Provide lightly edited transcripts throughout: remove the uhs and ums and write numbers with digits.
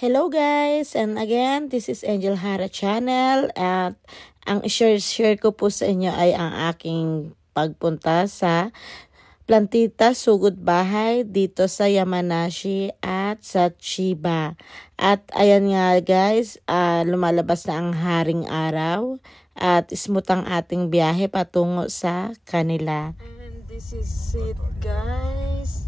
Hello guys! And again, this is Angel Hara Channel at ang share ko po sa inyo ay ang aking pagpunta sa Plantita Sugod Bahay dito sa Yamanashi at sa Chiba. At ayan nga guys, lumalabas na ang haring araw at smooth ang ating biyahe patungo sa kanila. And this is it guys.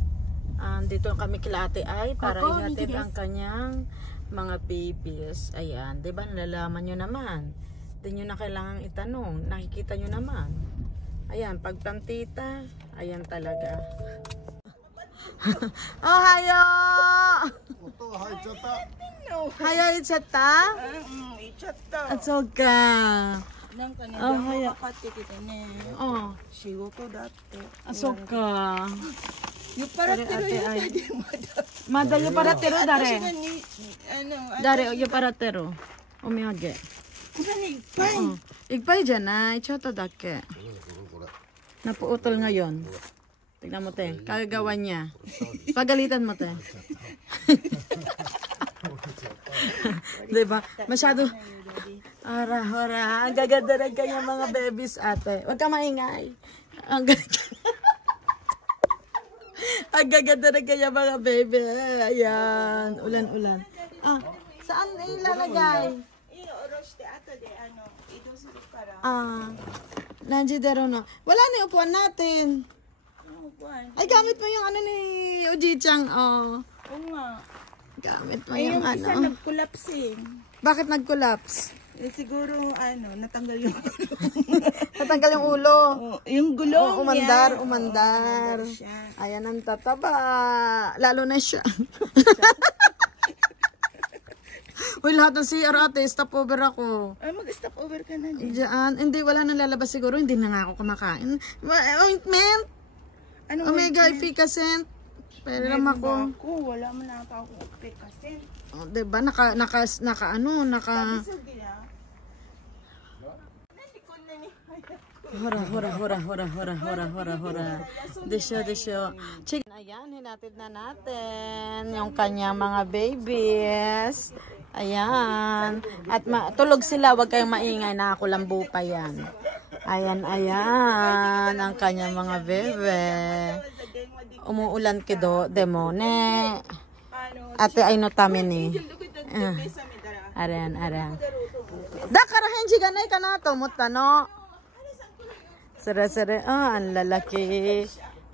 Dito kami kila Ate Ay para ihatid ang kanyang mga babies. Ayan, 'di ba nalalaman niyo naman. Hindi niyo na kailangang itanong, nakikita niyo naman. Ayan, pag plantita, ayan talaga. Oh, hayo! Hayo ichata? ichata. Atsoka. なんかね、あ、電話かかってきてね、仕事だって。あ、そっか。酔っ払ってるよ、まだ酔っ払ってる誰？私がに誰酔っ払ってる？お土産。これね、いっぱい。いっぱいじゃない。ちょっとだけ。Napuutol ngayon. Tignan mo te, kagagawa niya. Pagalitan mo te. Diba? Masyado. Ara. Ang gaganda ng kanyang mga babies ate. Huwag ka maingay. Ang gaganda ng kanyang mga baby. Ayan. Ulan. Saan ilalagay? Nandiyan na. Wala na yung upuan natin. Ay, gamit mo yung ano ni Uji-chan. Oo nga. Gamit mo yung ano. Isa nag-collapse eh. Bakit nag-collapse? Siguro, natanggal yung Natanggal yung ulo. yung gulong umandar. umandar Ayan ang tataba. Lalo na siya. Uy, lahat ng CR ate, stop over ako. Mag-stop over ka na din. Diyan. Hindi, wala nang lalabas siguro. Hindi na nga ako kumakain. Ointment! Omega efficacent. Pero naman ako. Wala mo na ako efficacent. Diba? Hora. Desyo. Chicken. Ayan, hinatid na natin yung kanyang mga babies. Ayan. At tulog sila, wag kayong maingay, nakakulambo pa yan. Ayan. Ang kanyang mga bebe. Umuulan kido, demone. Ate ay no tamin ni. Ayan. Dakara henji ganay ka na to, mutano. Sere. Ang lalaki.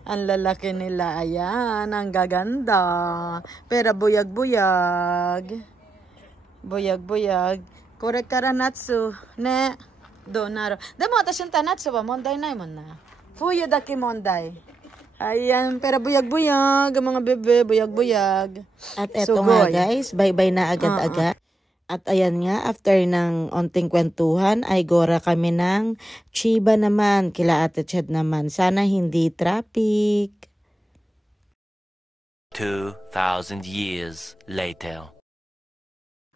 Ang lalaki nila. Ayan, ang gaganda. Pero buyag. Korek kara natsu. Ne. Donaro. Demo, atas yung tanatsu ba? Monday na yun na. Fuyo daki monday. Ayan, pero buyag. Ang mga bebe, buyag. At eto nga guys, bye-bye na agad-agad. At ayan nga, after ng onting kwentuhan, ay gora kami ng Chiba naman. Kila Ate Chad naman. Sana hindi traffic. 2,000 years later.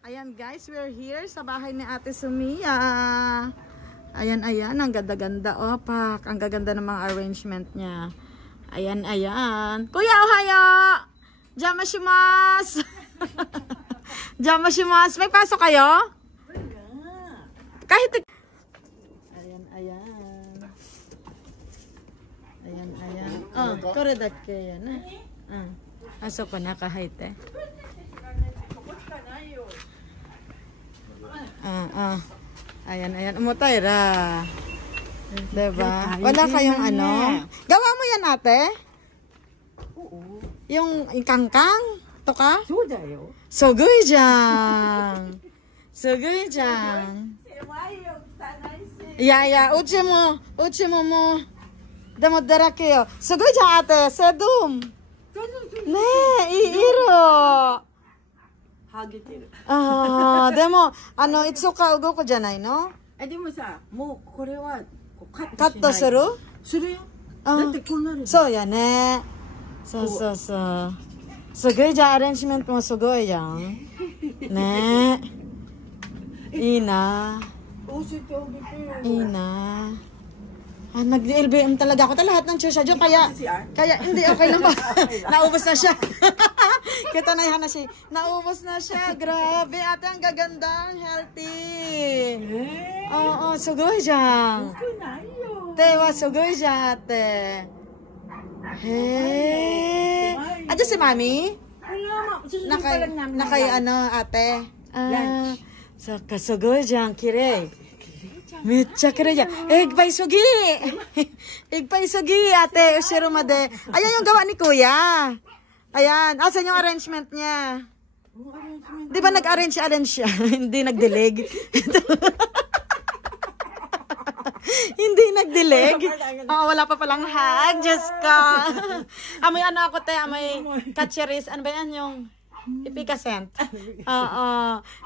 Ayan guys, we're here sa bahay ni Ate Sumia. Ayan, ang ganda-ganda. Pak, ang gaganda ng mga arrangement niya. Ayan. Kuya, ohayo! Jamashimasu! Jamashimasu. May pasok kayo? Kahit... Ayan. Kore dake yan. Pasok ko na kahit eh. Ayan. Umutay ra. Diba? Wala kayong ano? Gawa mo yan ate? Oo. Yung kangkang? To ka? Sugoy Sugoy-chan. Ya. Uchi mo. Demo darake yo. Sugoy-chan ate. Sedum. Ne, iiro. ハゲてる。でもItsuka動くじゃないの？でもさ、もうこれはカットする？するよ。だってこうなる。そうやね。そう。すごいじゃん、アレンジメントもすごいじゃん。ねえ。いいな。教えてあげてよ。いいな。Nag-LBM talaga ako. Lahat ng chusha dyan. Kaya hindi, okay lang ba? Naubos na siya. Kita na yan na siya. Naubos na siya. Grabe, ate, ang gaganda. Ang healthy. Oo, sugoy dyan. Tewa, sugoy dyan, ate. Hey. Adyo si mami? Nakay ano, ate? So, kasugoy dyan, kirey. Mecha kirey dyan. Igpay sugi, ate. Ushiro made. Ayan yung gawa ni kuya. Ayan. Asan yung arrangement niya? Di ba nag-arrange siya? Hindi nag-deleg. Hindi nag-deleg. Wala pa palang hag. Diyos ka. Amoy ano ako, te. Amoy katcheris. Ano ba yan yung ipikasent?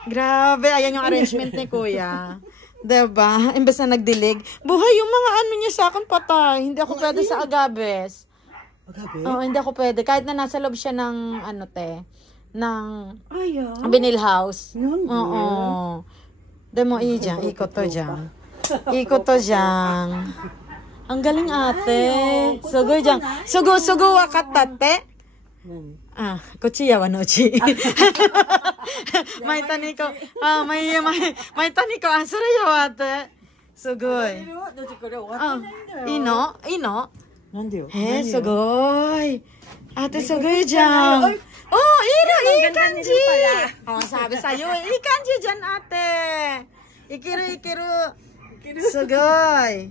Grabe. Ayan yung arrangement ni kuya. Diba? Imbes na nag-deleg. Buhay yung mga ano niya sa akin patay. Hindi ako pwede sa agabes. Oo, hindi ako pwede. Kahit na nasa loob siya ng ano, te. Ng Binil House. Oo. Demo dyan. Ikot to dyan. Ang galing ate. Sugo dyan. Sugo wakatate. Kuchiya wa no uchi. May taniko. May taniko. Sore yo ate. Sugoi. Ino? Sugoi. Ate, sugoi dyan. Ii kanji. Sabi sa'yo, ii kanji dyan ate. Ikiru. Sugoi.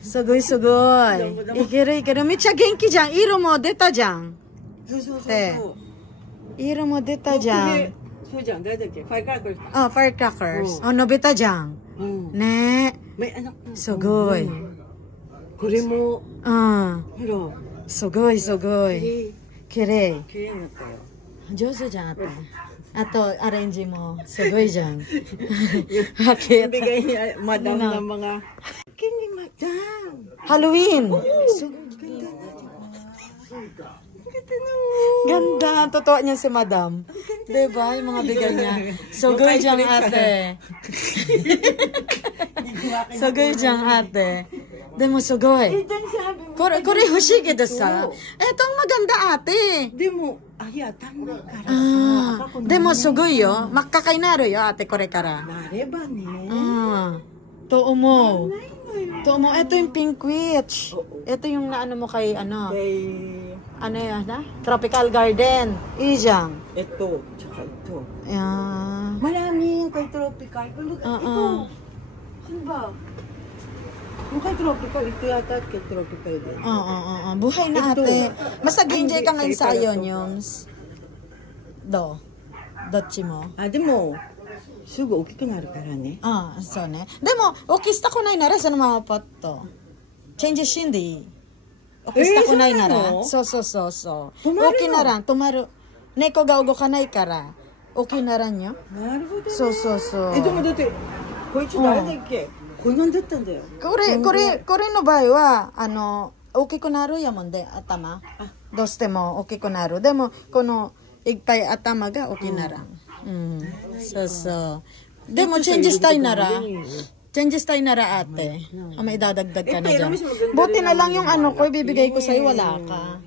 Sugoi. Ikiru. Mecha genki dyan. Iro mo deta dyan. Iro mo deta dyan. Firecrackers. Nobita dyan. Ne. Sugoi. Sugoi. Kirei. Josu dyan ate. Ato, arrange mo. Sugoi dyan. Bakit? Bigay niya, madam ng mga... Kini madam. Halloween. Ganda. Totoo niya si madam. Diba? Yung mga bigay niya. Sugoi dyan ate. Sugoi dyan ate. Demo sugoi. Kore hushigi desu ka? Etong maganda ate. Demo, tama ka. Demo sugoi yo. Makakainaru yo ate kore kara. Nareba ne. To umo. Ito yung pink witch. Ito yung naano mo kay ano. Ano yan na? Tropical Garden. Ijang. Ito, tsaka ito. Yeah. Maraming kay tropical. Ito. Ano ba? Yung kay tropical, ito yata at kay tropical din. Buhay na ate. Mas nag-enjoy ka ngayon sa ayon yung dochi mo. De mo, sugo oki ku naru kara ne. So ne. Demo, okista ko nai nara sa mga pot to. Change shindi. Okista ko nai nara. So. Okay na ran, tumaru. Neko ga ugokanai kara. Okay na ran yo. Naruhodo. So. Ito mo dati, koichi dare daっけ? これなんだったんだよ。これの場合は、大きくなるやもんで、頭。どうしても大きくなる。でも、この、いっぱい頭が大きならん。そう。でも、チェンジしたいならate. May idadagdag ka na dyan. Buti na lang yung ko, ibibigay ko sa'yo, wala ka.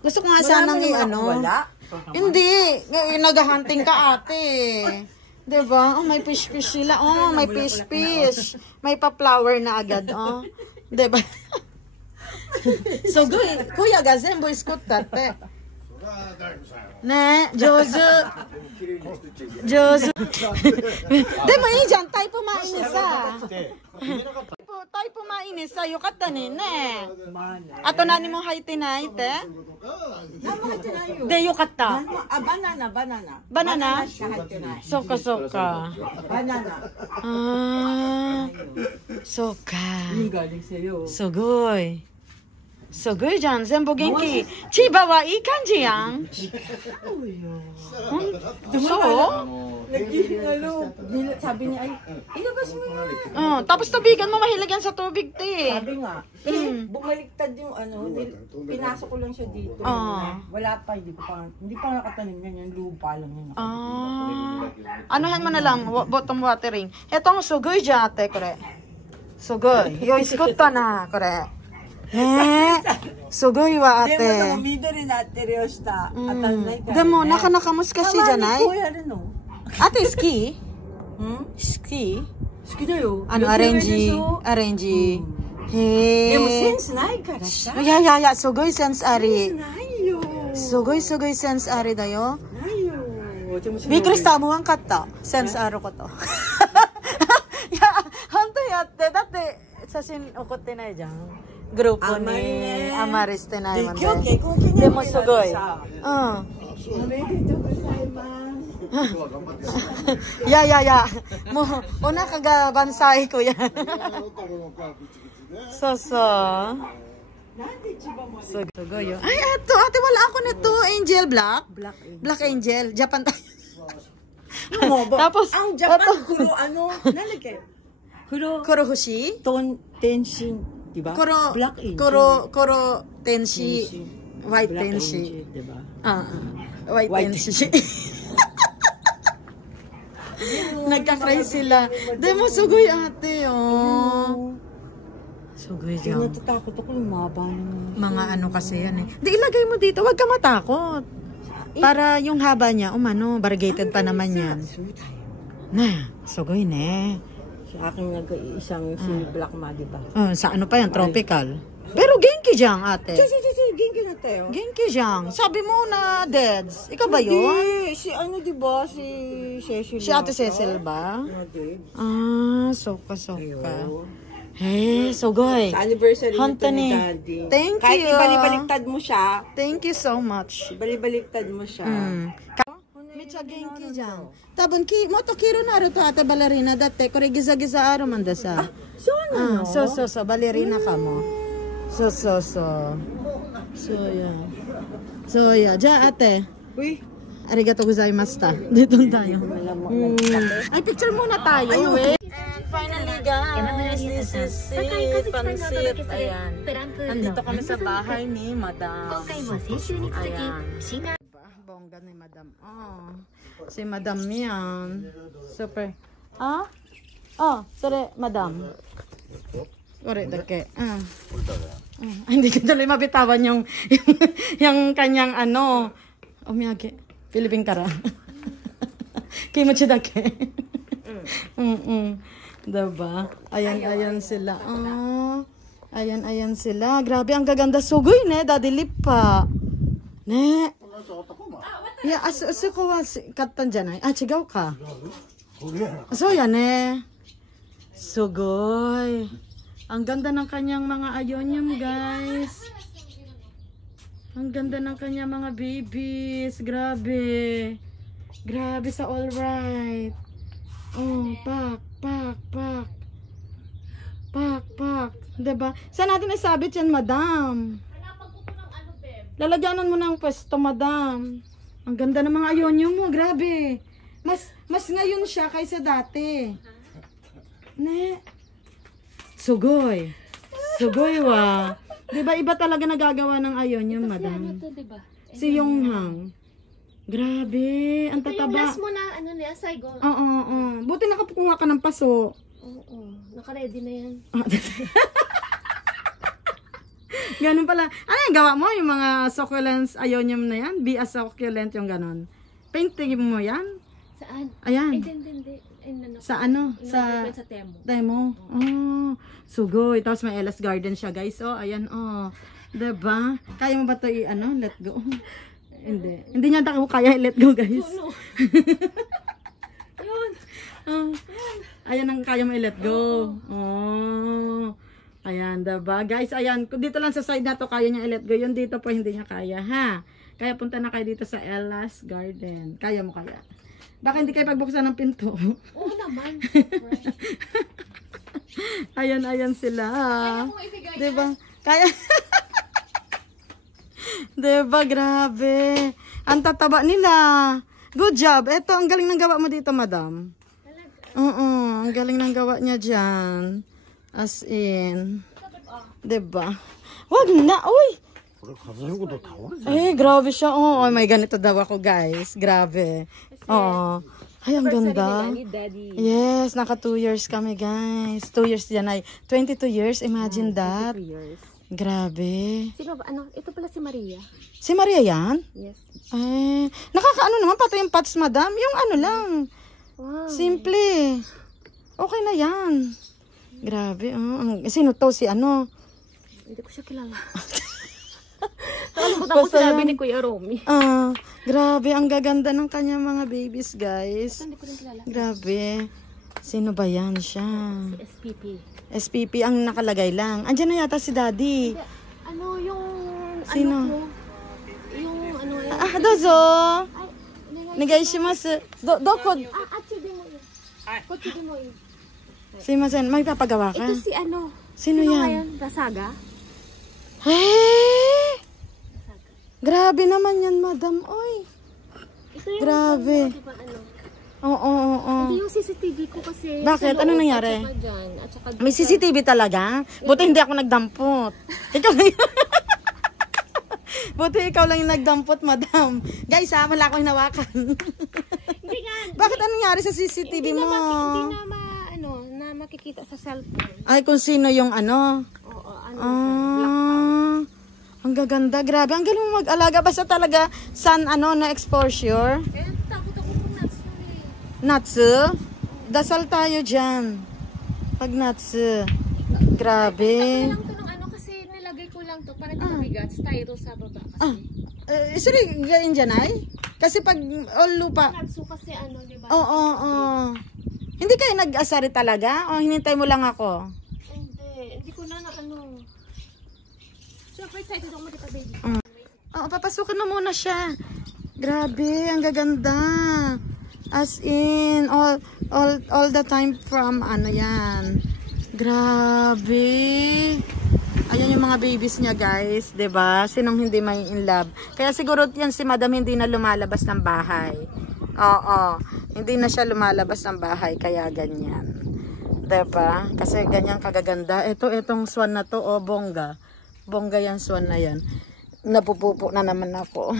Gusto ko nga sanang Wala? Hindi. Naghahunting ka ate. Diba? May fish sila. May fish. May pa-flower na agad. Diba? So, kuya ga zenbu iskuttate. Ne, jozu. Demo ii jan, taipo mainisa. Taipo mainisa, yokatta ne. Ato nani mo haite nai te? De, yokatta. Banana? Soka. Banana. Soka. Sugoi. Sugoi jan, zenbu genki. Chiba wa ii kanji yan. Sabi niya, ilabas mo na. Tapos tubigan mo, mahilig yan sa tubig, te. Sabi nga, bumaliktad yung pinasok ko lang siya dito. Wala pa, hindi pa nakatanim yan, yung lupa lang yun. Anuhan mo na lang, bottom watering. Etong sugoi jan, ate, kore. すごい。よいしかったな、これ。ねえ。すごいわ、でもate。緑になってるよ、下。当たんないから、ね。でも、なかなか難しいじゃない？こうやるのate、好き？うん好き？好きだよ。アレンジ。アレンジ。へえ。でもセンスないからさ。いやいやいや、すごいセンスあり。ないよ。すごいすごいセンスありだよ。ないよ。びっくりした、思わんかった。センスあること。いや、本当やって。だって、写真送ってないじゃん。グループに。あまりしてないもんね。今日結婚記念日でもすごい。おめでとうございます。いやいやいや、もう、お腹が万歳ko yan。そうそう。すごいよ。Ay, eto, ate, wala ako nito. Angel Black? Black Angel. Japan tayo. Tapos, ang Japan, kuro, Kurohoshi? Tenshin, diba? Black Angel. Kuro Tenshi. White Tenshi. Diba? White Tenshi. Nagka-cry sila. Demo, sugoy ate, oh. Sugoy dyan. Natatakot ako, lumaba naman. Mga ano kasi yan eh. Di, ilagay mo dito, wag ka matakot. Para yung haba niya, umano, variegated pa naman yan. Na, sugoy ne. Sa aking nag-iisang si Black Ma, diba? Sa ano pa yan, tropical. Pero genki dyan, ate. Genki na tayo. Genki dyan. Sabi mo na deads. Ikaw ba yun? Hindi, si ano diba, si Cecil. Si ate Cecil ba? Soka. Hey, sugoy. Sa anniversary nito ni Hantani. Daddy. Thank Kahit you. ibalik-baliktad mo siya. Thank you so much. Ibalik-baliktad mo siya. Mecha genki dyan. Tabon ki, moto kiro na rin to ate ballerina dati. Kore giza-giza aro man dasa. So, ballerina ka mo. So. So, yeah. Diyan ate. Uy. Arigato gozaimashita. Dito tayo. Ay, picture muna tayo. Wait. And finally guys, this is it. Pansit. Ayan. Nandito kami sa bahay ni Madam. Ayan. Bongga ni Madam. Si Madam yan. Super. Sorry, Madam. Ore, dake. Hindi ko tuloy mabitawan yung kanyang ano. Omiyage. Philippine kara. Kimochi dake. Diba? Ayan sila. Ayan sila. Grabe, ang gaganda. Sugoy ne. Daddy lip pa. Ne. Yeah, aso ko wa katan janay. Chigaw ka. So, yan ne. Sugoy. Ang ganda ng kanyang mga ayonyum, guys. Ang ganda ng kanyang mga babies. Grabe. Grabe sa all right. Pak. Diba? Saan natin isabit yan, Madam? Lalagyanan mo ng pwesto, Madam. Ang ganda ng mga ayonyum mo. Grabe. Mas ngayon siya kaysa dati. Ne. Sugoy wa. Diba iba talaga nagagawa ng ayonyum, Madam? Si Yonghang. Grabe, ang tataba. Yung last mo na, Saigon. Oo. Buti nakapukuha ka ng paso. Oo, naka-ready na yan. Ganun pala. Ano yung gawa mo? Yung mga succulents, ayonyum na yan? Be a succulent yung ganon. Painting mo yan? Saan? Ayan. Hindi. Sa ano? Sa Temo. Sugoy. Tapos may Ella's Garden siya, guys. Ayan, diba? Kaya mo ba ito let go? Hindi niya kaya i-let go, guys. No. Yun. Ayan ang kaya mo i-let go. Ayan, diba? Guys, ayan. Dito lang sa side na to kaya niya i-let go. Yun dito po hindi niya kaya, ha? Kaya punta na kayo dito sa Ella's Garden. Kaya mo kaya? Baka hindi kayo pagbuksan ng pinto. Oo naman. Ayan sila. Diba? Kaya. Diba? Grabe. Ang tataba nila. Good job. Eto, ang galing ng gawa mo dito, Madam. Ang galing ng gawa niya dyan. As in. Diba? Wag na. Uy! Grabe siya. My ganito daw ako, guys. Grabe. Ay, ang ganda. Ni Daddy. Yes, naka 2 years kami, guys. 2 years yan ay 22 years. Imagine that. 2 years. Grabe. Sino ba? Ano? Ito pala si Maria. Si Maria yan? Yes. Ay, nakakaano naman pati yung pots, madam. Yung ano lang. Wow. Simple. Okay na yan. Grabe, oh. Sino to? Si ano? Hindi ko siya kilala. Nakalimutan ko Basta sinabi yan. ni Kuya Romy. Grabe, ang gaganda ng kanyang mga babies, guys. Hindi ko rin kilala. Grabe. Sino ba yan siya? Si SPP. SPP ang nakalagay lang. Andiyan na yata si Daddy. Ano yung... Sino? Ano ko? Yung ano yan? Dozo. Ay, Negaishimasu. Doko. achi de mo yun. Kochi de mo yun. Simasen, may papagawa ka? Ito si ano? Sino yan? Ngayon? Rasaga? Grabe naman yan, madam. Oy. Ito yung Grabe. diba, ano? Oo. Hindi yung CCTV ko kasi. Bakit? sa loob, Anong nangyari? At saka dyan, at saka May dito. CCTV talaga? Buti hindi ako nagdampot. Ikaw lang Buti ikaw lang yung nagdampot, madam. Guys, wala akong hinawakan. Hindi nga. Bakit anong nangyari sa CCTV mo? Hindi na makikita sa cellphone. Ay, kung sino yung ano. Oo, ano. Ang gaganda. Grabe. Ang galing mo mag-alaga. Basta talaga sun, na exposure. Eh, takot ako kung natsu eh. Natsu? Dasal tayo dyan. Pag natsu. Grabe. Ito lang to ng ano kasi nilagay ko lang to para hindi mabigat. Styro sa baba kasi. Sorry, gayin dyan ay? Kasi pag all lupa. Natsu kasi ano, di ba? Oo. Hindi kayo nag-asari talaga? O hinintay mo lang ako? Hindi ko na ano. Super excited ako makita baby. Oo, papasukin mo muna siya. Grabe, ang gaganda. As in, all the time from ano yan. Grabe. Ayan yung mga babies niya, guys. 'Di ba? Sinong hindi may in love? Kaya siguro yan si madam hindi na lumalabas ng bahay. Oo. Hindi na siya lumalabas ng bahay. Kaya ganyan. 'Di ba? Kasi ganyan kagaganda. Itong swan na to, bongga. Bongga yan, swan na yan. Napupupo na naman ako.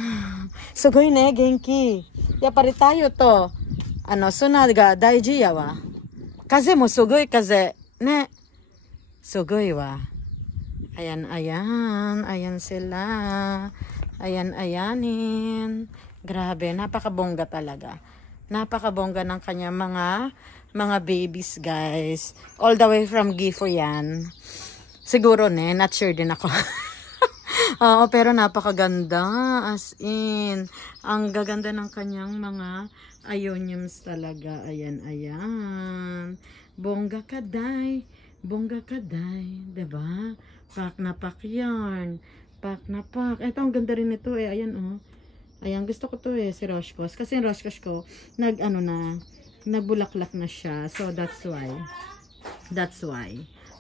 Sugoi ne, genki. Yapari tayo to. Suna ga daiji ya wa. Kaze mo sugoi kaze. Ne. Sugoi wa. Ayan. Ayan sila. Ayanin. Grabe, napakabongga talaga. Napakabongga ng kanya mga babies, guys. All the way from Gifu yan. Siguro not sure din ako. Oo, pero napakaganda. As in, ang gaganda ng kanyang mga ioniums talaga. Ayan. Bongga kaday. Diba? Pak na pak yarn. Pak na pak. Ito, ang ganda rin ito eh. Ayan, Ayan, gusto ko to si Roshkos. Kasi yung Roshkos ko, nagbulaklak na siya. So, that's why.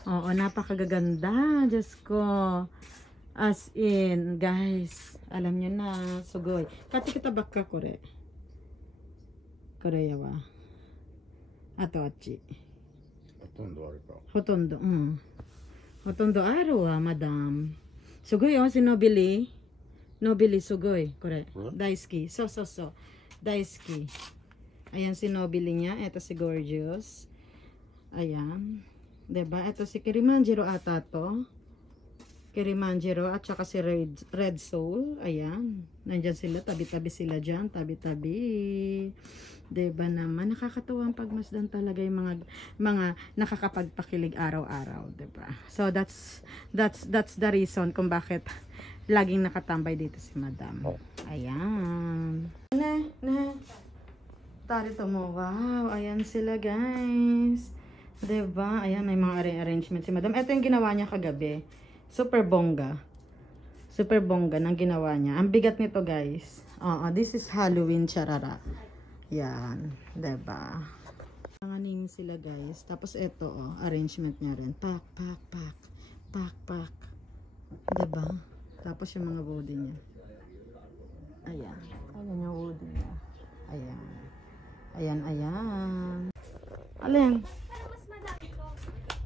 Oo, napakagaganda. Diyos ko. As in, guys, alam nyo na, sugoi. Kati kita baka kore. Kore yawa. Ato achi. Hotondo. Hotondo aru wa, madam. Sugoi si Nobili. Nobili, sugoi. Kore. Daisuki. So. Daisuki. Ayan si Nobili niya. Ito si Gorgeous. Ayan. Diba? Ito si Kirimanjaro ata to. Kirimanjaro at saka si Red Soul. Ayan. Nandyan sila. Tabi-tabi sila dyan. Tabi-tabi. Diba naman? Nakakatuwang pagmasdan talaga yung mga nakakapagpakilig araw-araw. Diba? So, that's the reason kung bakit laging nakatambay dito si Madam. Ayan. Tarito mo. Wow. Ayan sila, guys. Diba? Ayan, may mga arrangement si Madam. Ito yung ginawa niya kagabi. Super bongga. Super bongga ng ginawa niya. Ang bigat nito, guys. This is Halloween charara. Yan. Diba? Mga name sila, guys. Tapos ito, arrangement niya rin. Pak. Diba? Tapos yung mga body niya. Ayan. Ayan yung body niya. Ayan.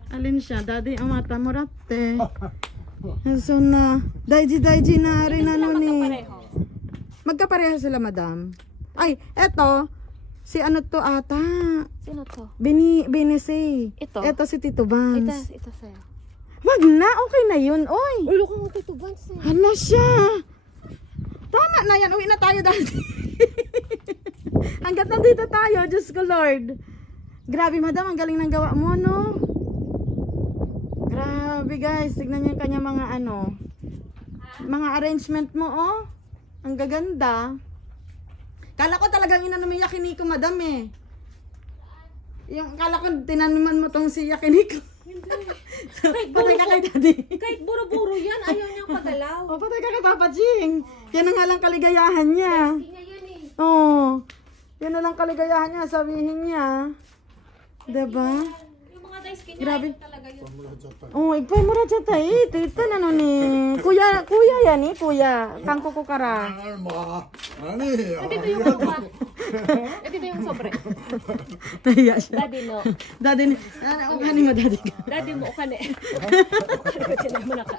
Alin siya? Daddy, amata moratte. So na, daiji na rin ni. Magkapareho sila, madam. Ay, eto. Si ano to ata? Sino to? Binisi. Ito? Ito si Tito Vance. Ito sa'yo. Wag na, okay na yun, oy. Ulo ko nga Tito Vance eh. Hala siya. Tama na yan, uwi na tayo dati. Hanggat nandito tayo, Diyos ko Lord. Grabe madam, ang galing ng gawa mo, no? Grabe guys, tignan niyo yung kanya mga ano. Mga arrangement mo, oh. Ang gaganda. Kala ko talagang inano mo yakiniko, madam eh. Yung kala ko tinanuman mo tong si yakiniko. Hindi. Patay ka kay daddy. Kahit buro-buro yan, ayaw niyang pagalaw. O, patay ka kay Papa Ching. Yan na nga lang kaligayahan niya. Hindi niya yan eh. Oo. Yan na lang kaligayahan niya, sabihin niya. Diba? Yung mga dice kanya, Grabe. ayaw talaga yun. Oh, igpay mo radya tayo. Tita na no ni. Kuya yan eh, kuya. Kangko ko kara. Dito yung kuha. Dito yung sobre. Nahiya siya. Daddy no. Daddy, ano kanin mo daddy ka? Daddy mo, ukane. Ukane mo na ka.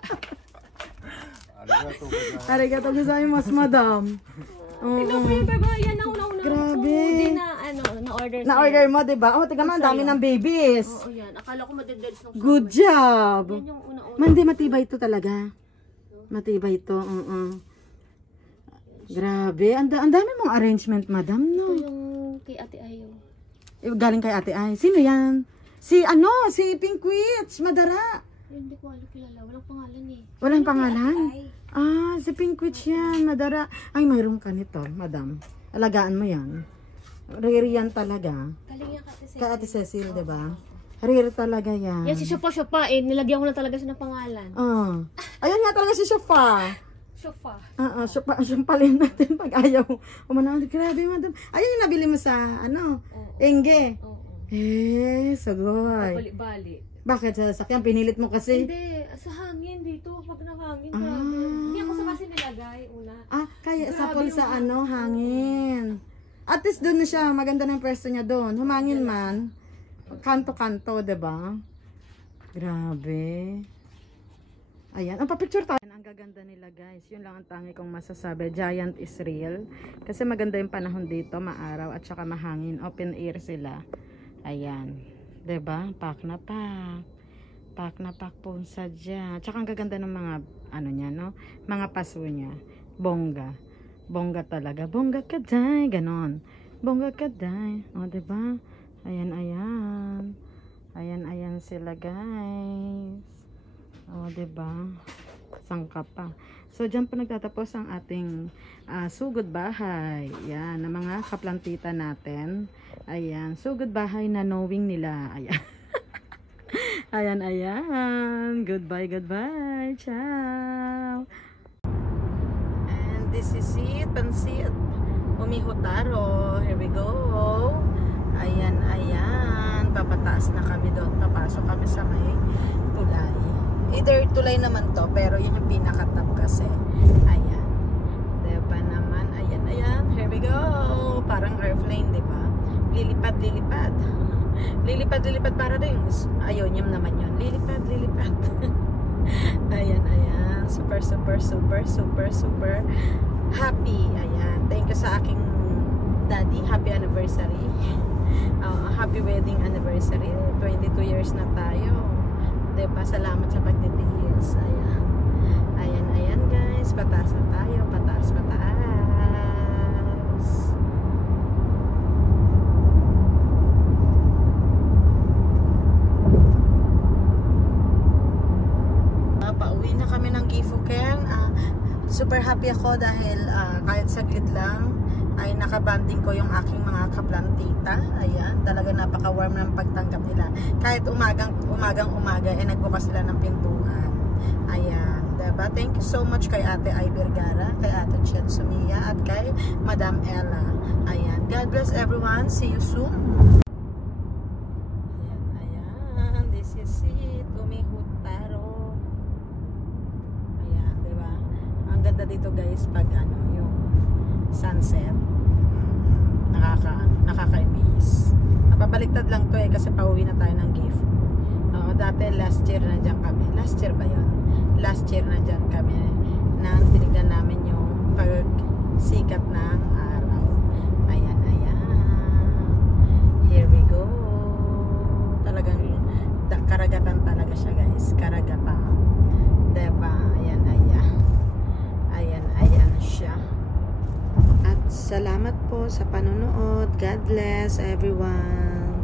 Arigato gozaimasu, madam. Oo. Ito po yung baba, yan nauna-una. Grabe. Hindi na, na-order Na-order mo, diba? Oh, tiga mo, ang dami ng babies. Oo, yan. Akala ko madedels ng Good job. Yan yung una-una. Mandi, matibay ito talaga. Matibay ito, oo. Grabe, ang dami mong arrangement, madam, Ito no? yung kay Ate Ayo. Galing kay Ate Ay. Sino yan? Si Pink Witch, Madara. Hindi ko alam kilala. Walang pangalan eh. Walang pangalan? Ah, si Pink Witch yan, Madara. Ay, mayroon ka nito, madam. Alagaan mo yan. Rare yan talaga. Galing yan kasi Kay Ate Cecil, diba? Rare talaga yan. yan si Shopa eh. Nilagyan ko na talaga siya ng pangalan. Ayan nga talaga si Shofa. Shopa. Sumpalin natin pag ayaw. Umanaw, grabe, madam. Ayun yung nabili mo sa, Enge. Oo. Sagoy. Bali-bali. Bakit sa sasakyan? Pinilit mo kasi? Hindi. Sa hangin dito. Pag nakahangin, grabe. Hindi ako sa kasi nilagay. Una. Kaya sa Grabe pool yung sa hangin. At least doon na siya. Maganda ng pwesto niya doon. Humangin man. Kanto-kanto, diba? Grabe. Ayan. Ang papicture tayo. Ang gaganda nila guys. Yun lang ang tangi kong masasabi. Giant is real. Kasi maganda yung panahon dito. Maaraw at saka mahangin. Open air sila. Ayan. Diba? Pak na pak. Pak na pak po sadya. Tsaka ang gaganda ng mga niya, no? Mga paso niya. Bongga. Bongga talaga. Bongga kaday. Ganon. Bongga kaday. O, diba? Ayan, ayan. Ayan, ayan sila, guys. O, diba? Sangka pa. So, dyan po nagtatapos ang ating sugod bahay. Yan, ng mga kaplantita natin. Ayan. Sugod bahay na knowing nila. Ayan. Ayan, ayan. Goodbye, goodbye. Ciao. And this is it. Pansit. Umihotaro. Here we go. Ayan, ayan. Papataas na kami doon. Papasok kami sa may tulay. Either tulay naman to, pero yun yung pinaka-top kasi. Ayan. Diba naman? Ayan, ayan. Here we go. Parang airplane, diba? Lilipad, lilipad. Lilipad, lilipad para rin. Ayun, yun naman yun. Lilipad, lilipad. Ayan, ayan. Super, super, super, super, super happy. Ayan. Thank you sa aking daddy. Happy anniversary. Happy wedding anniversary. 22 years na tayo. Diba? Salamat sa pagtitiis. Ayan. Ayan, ayan guys. Pataas na tayo. Pataas, pataas. Pauwi na kami ng Gifuken. Super happy ako dahil kahit saglit lang ay nakabanding ko yung aking mga kaplantita. Ayan, talaga napaka-warm ng pagtanggap nila. Kahit umaga, nagbukas sila ng pintuan. Ayan, diba? Thank you so much kay Ate Ay Vergara, kay Ate Chen Sumia, at kay Madam Ella. Ayan, God bless everyone. See you soon. Ayan, ayan. This is it. Umihotaro. Ayan, diba? Ang ganda dito guys pag yung sunset. Nakaka-imiss. Napabaliktad lang to kasi pauwi na tayo ng gift. Dati last year na dyan kami. Last year ba yun? Last year na dyan kami na tinignan namin yung pagsikat ng araw. Ayan, ayan. panonood. God bless everyone.